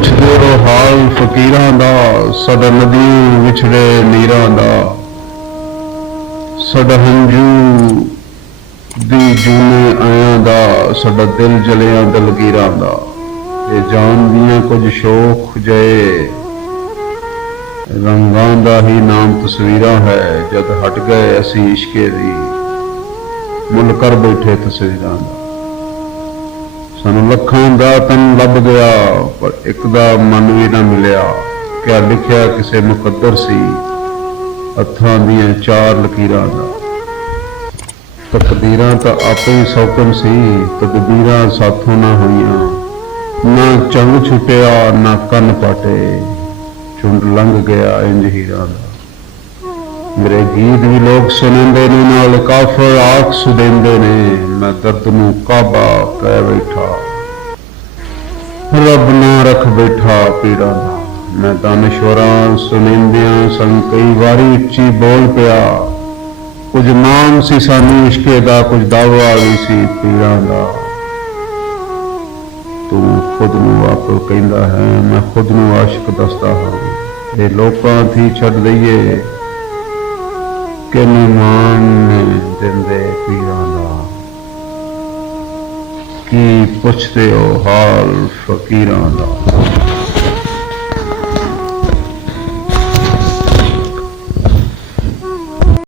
ਪੁੱਛਦੇ ਹਾਲ ਫਕੀਰਾਂ ਦਾ ਸਾਡਾ ਨਦੀ ਵਿਛੜੇ ਨੀਰਾਂ ਦਾ ਸਾਡਾ ਹੰਝੂ ਦੀ ਜੂਨੇ ਆਇਆਂ ਦਾ ਸਾਡਾ ਦਿਲ ਜਲਿਆਂ ਦਲਗੀਰਾਂ ਦਾ, ਇਹ ਜਾਣਦੀਆਂ ਕੁਝ ਸ਼ੋਖ ਜਏ ਰੰਗਾਂ ਦਾ ਹੀ ਨਾਮ ਤਸਵੀਰਾਂ ਹੈ, ਜਦ ਹਟ ਗਏ ਅਸੀਂ ਇਸ਼ਕੇ ਦੀ, ਮੁੱਲ ਕਰ ਬੈਠੇ ਤਸਵੀਰਾਂ ਦਾ। ਸਾਨੂੰ ਲੱਖਾਂ ਦਾ ਤਨ ਲੱਭ ਗਿਆ, ਪਰ ਇੱਕ ਦਾ ਮਨ ਵੀ ਨਾ ਮਿਲਿਆ। ਕਿਆ ਲਿਖਿਆ ਕਿਸੇ ਮੁਕੱਦਰ ਸੀ? ਹੱਥਾਂ ਦੀਆਂ ਚਾਰ ਲਕੀਰਾਂ ਦਾ। ਤਕਦੀਰਾਂ ਤਾਂ ਆਪੇ ਹੀ ਸੌਕਣ ਸੀ, ਤਕਦੀਰਾਂ ਸਾਥੋਂ ਨਾ ਹੋਈਆਂ। ਨਾ ਚੰਗ ਛੁੱਟਿਆ, ਨਾ ਕੰਨ ਪਾਟੇ। ਚੁੰਡ ਲੰਘ ਗਿਆ ਇੰਜ ਹੀਰਾਂ ਦਾ। ਮੇਰੇ ਗੀਤ ਵੀ ਲੋਕ ਸੁਣਦੇ ਨੇ, ਨਾਲ ਕਾਫਰ ਆਖ ਸੁਦੇਂਦੇ ਨੇ। ਮੈਂ ਦਰਦ ਨੂੰ ਕਾਬਾ ਕਹਿ ਬੈਠਾ। ਰੱਬ ਨਾ ਰੱਖ ਬੈਠਾ ਪੀੜਾਂ ਦਾ। ਮੈਂ ਦਾਨਸ਼ਵਰਾਂ ਸੁਣਿੰਦਿਆਂ ਸੰਗ ਕਈ ਵਾਰੀ ਉੱਚੀ ਬੋਲ ਪਿਆ। ਕੁਝ ਨਾਮ ਸੀ ਸਾਨੂੰ, ਇਸ਼ਕੇ ਦਾ ਕੁਝ ਦਾਵਾ ਵੀ ਸੀ ਪੀੜਾਂ ਦਾ। ਤੂੰ ਖੁਦ ਨੂੰ ਆਪ ਕਹਿੰਦਾ ਹੈ, ਮੈਂ ਖੁਦ ਨੂੰ ਆਸ਼ਿਕ ਦੱਸਦਾ ਹਾਂ। ਇਹ ਲੋਕਾਂ ਦੀ ਛੱਡ ਦਈਏ। ਕਿ ਨਿਮਾਨ ਦਿੰਦੇ ਪੀਰਾਂ ਦਾ। ਕੀ ਪੁੱਛਦੇ ਹੋ ਹਾਲ ਫਕੀਰਾਂ ਦਾ?